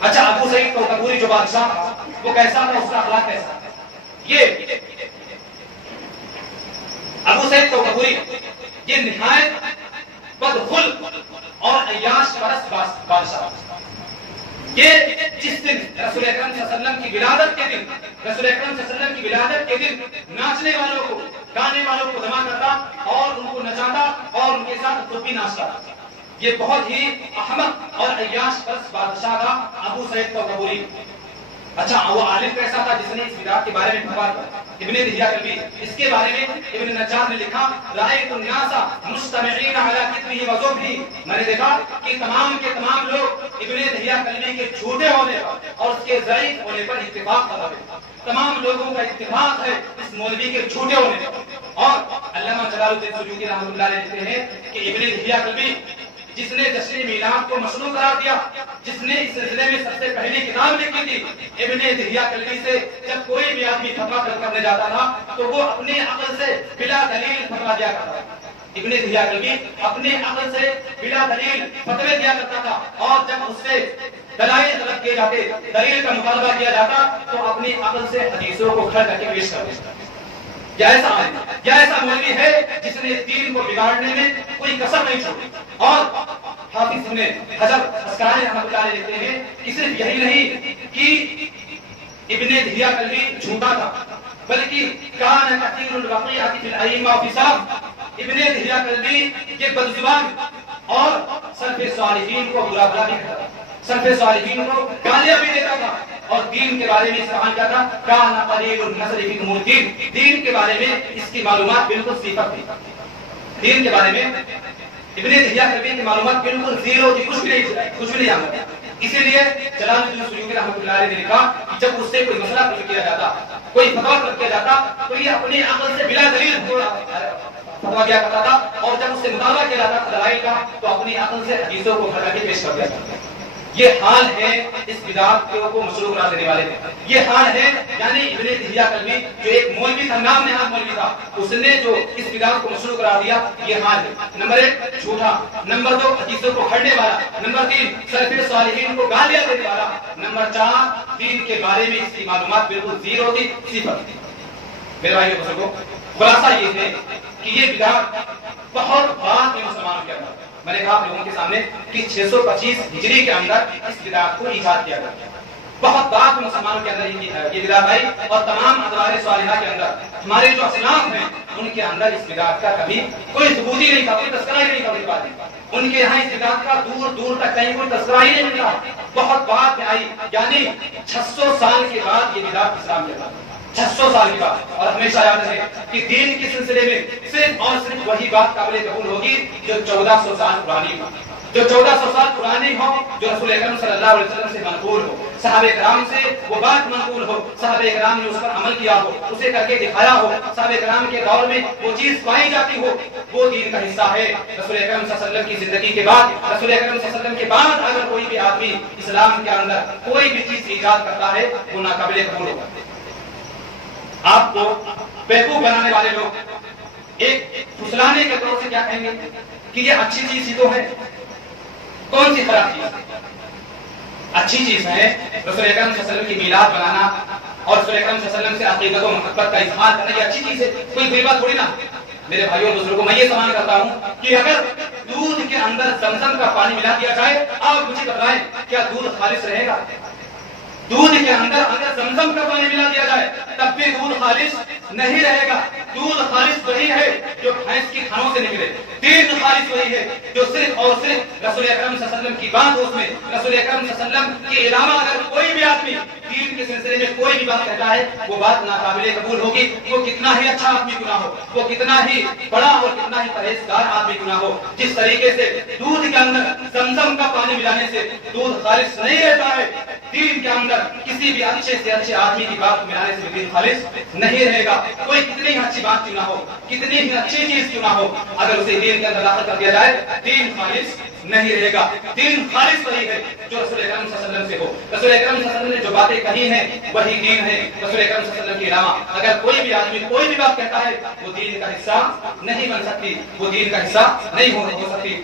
اچھا ابو سعید طوطاپوری جو بادشاہ وہ کیسا تھا، اس کا اخلاق کیسا تھا؟ یہ ابو سعید طوطاپوری یہ نہایت بدخلق اور عیاش پرست بادشاہ، یہ جس دن رسول اکرم صلی اللہ علیہ وسلم کی ولادت کے دن، رسول اکرم صلی اللہ علیہ وسلم کی ولادت کے دن ناچنے والوں کو، گانے والوں کو جمع کرتا اور ان کو نچاتا اور ان کے ساتھ خود بھی ناچتا۔ یہ بہت ہی احمق اور عیاش پرست بادشاہ تھا ابو سعید طوطاپوری۔ اچھا وہ عالم کیسا تھا جس نے اس بدعت کے بارے میں فتویٰ دیا؟ ابن دہیہ کلبی، اس کے بارے میں ابن نجار نے لکھا رأیت الناس مجتمعین علی کذبہ وزبہ، میں نے دیکھا کہ تمام کے تمام لوگ ابن دہیہ کلبی کے جھوٹے ہونے پر اور اس کے ضعیف ہونے پر اتفاق کرتے ہیں۔ تمام لوگوں کا اتفاق ہے اس مولوی کے جھوٹے ہونے پر۔ اور علامہ جلال الدین سیوطی رحمۃ اللہ علیہ لکھتے ہیں کہ ابن دہیہ کلبی جس نے جشن میلاد کو مشروع قرار دیا، جس نے اس سلسلے میں سب سے پہلی کتاب لکھی تھی، ابن دہیہ کلبی سے جب کوئی بھی آدمی فتویٰ کرنے جاتا تھا تو وہ اپنے عقل سے بلا دلیل فتویٰ دیا کرتا تھا۔ ابن دہیہ کلبی اپنے عقل سے بلا دلیل فتوے دیا کرتا تھا، اور جب اس سے دلائل طلب کیے جاتے، دلیل کا مطالبہ کیا جاتا تو اپنی عقل سے حدیثوں کو کھڑ کر کے پیش کر دیتا۔ یہ ایسا مولوی ہے جس نے دین کو بگاڑنے میں کوئی کسر نہیں چھوڑی۔ اور حافظ ابن حجر اسقلانی رحمۃ اللہ علیہ لکھتے ہیں کہ صرف یہی نہیں کہ ابن دہیہ کلبی جھوٹا تھا، بلکہ کان کثیر الوقیعۃ فی الائمہ وفساق، ابن دہیہ کلبی یہ بدزبان اور سلف صالحین کو برا بلا بھی کرتا تھا، سلف صالحین کو گالیاں بھی دیتا تھا، اور دین کے بارے میں استعمال کیا تھا کان قلیل النظر فی امور الدین، دین کے بارے میں اس کی معلومات بالکل صفر تھی۔ دین کے بارے میں ابن دہیہ کلبی کی معلومات بالکل زیرو تھی، کچھ بھی نہیں جانتا۔ اسی لیے جلال الدین سیوطی رحمۃ اللہ علیہ نے لکھا کہ جب اس سے کوئی مسئلہ طلب کیا جاتا، کوئی فتویٰ طلب کیا جاتا تو یہ اپنی عقل سے بلا دلیل فتویٰ دیا کرتا تھا، اور جب اس سے مطالبہ کیا جاتا دلائل کا تو اپنی عقل سے حدیثوں کو کھڑا کے پیش کر دیا کرتا۔ یہ حال ہے اس بدعت کو مشروع قرار دینے والے کا، یہ حال ہے یعنی ابن دہیہ کلبی جو ایک مولوی تھا، نام نہاد مولوی تھا، اس نے جو اس بدعت کو مشروع قرار دیا، یہ حال ہے۔ نمبر 1 جھوٹا، نمبر 2 حدیثوں کو کھڑنے والا، نمبر 3 سلف صالحین کو گالیاں دینے والا، نمبر 4 دین کے بارے میں اس کی معلومات بالکل زیرو تھی، صفر تھی۔ میرے بھائیو بزرگوں، خلاصہ یہ ہے کہ یہ بدعت بہت بعد میں مسلمانوں کے اندر، میں نے کہا آپ لوگوں کے سامنے کہ 625 ہجری کے اندر اس بدعت کو ایجاد کیا گیا، بہت بعد میں مسلمانوں کے اندر یہ بدعت آئی، اور تمام ادوار صالحہ کے اندر ہمارے جو اسلاف ہیں ان کے اندر اس بدعت کا کبھی کوئی ثبوت ہی نہیں تھا، کوئی تذکرہ ہی نہیں تھا۔ ان کے یہاں اس بدعت کا دور دور تک کہیں کوئی تذکرہ ہی نہیں ملا، بہت بعد میں آئی، یعنی 600 سال کے بعد یہ بدعت اسلام کے اندر، 600 سال کے بعد۔ اور ہمیشہ یاد رہے کہ دین کے سلسلے میں صرف اور صرف وہی بات قابل قبول ہوگی جو 1400 سال پرانی ہو، جو 1400 سال پرانی ہو، جو رسول اکرم صلی اللہ علیہ وسلم سے منقول ہو، صحابہ کرام سے وہ بات منقول ہو، صحابہ کرام نے اس پر عمل کیا ہو، اسے کر کے دکھایا ہو، صحابہ کرام کے دور میں وہ چیز پائی جاتی ہو، وہ دین کا حصہ ہے۔ رسول اکرم صلی اللہ علیہ وسلم کی زندگی کے بعد، رسول اکرم صلی اللہ علیہ وسلم کے بعد اگر کوئی بھی آدمی اسلام کے اندر کوئی بھی چیز ایجاد کرتا ہے وہ ناقابل قبول ہوگا۔ آپ کو بیوقوف بنانے والے لوگ ایک پھسلانے کے طور سے کیا کہیں گے کہ یہ اچھی چیز ہی تو ہے، کون سی خراب چیز ہے؟ اچھی چیز ہے رسول اکرم صلی اللہ علیہ وسلم کی میلاد بنانا اور رسول اکرم صلی اللہ علیہ وسلم سے عقیدت و محبت کا اظہار کرنا، یہ اچھی چیز ہے، کوئی بری بات تھوڑی نا۔ میرے بھائیوں بزرگوں، میں یہ سوال کرتا ہوں کہ اگر دودھ کے اندر زمزم کا پانی ملا دیا جائے، آپ مجھے بتائیں کیا دودھ خالص رہے گا؟ دودھ کے اندر اگر زمزم کا پانی ملا دیا جائے تب بھی دودھ خالص نہیں رہے گا۔ دودھ خالص وہی ہے جو بھینس کی کھانوں سے نکلے، دین خالص وہی ہے جو صرف اور صرف رسول اکرم صلی اللہ علیہ وسلم کی بات ہو، اس میں رسول اکرم صلی اللہ علیہ وسلم کے علاوہ اگر کوئی بھی آدمی دین کے سلسلے میں کوئی بھی بات کہتا ہے وہ بات ناقابل قبول ہوگی، وہ کتنا ہی اچھا آدمی کیوں نہ ہو، وہ کتنا ہی بڑا اور کتنا ہی پرہیزگار آدمی کیوں نہ ہو۔ جس طریقے سے دودھ کے اندر زمزم کا پانی ملانے سے دودھ خالص نہیں رہتا ہے، دین کے اندر کسی بھی اچھے سے اچھے آدمی کی بات ملانے سے دین خالص نہیں رہے گا۔ کوئی کتنی ہی اچھی بات کیوں نہ ہو، کتنی ہی اچھی چیز کیوں نہ ہو، اگر اسے دین کے اندر داخل کر دیا جائے دین خالص نہیں رہے گا۔ دین خالص وہی ہے جو رسول اکرم صلی اللہ علیہ وسلم سے ہو۔ رسول اکرم صلی اللہ علیہ وسلم نے جو باتیں کہی ہیں وہی دین ہے۔ رسول اکرم صلی اللہ علیہ وسلم کے علاوہ اگر کوئی بھی آدمی کوئی بھی بات کہتا ہے وہ دین کا حصہ نہیں بن سکتی، وہ دین کا حصہ نہیں ہو سکتی۔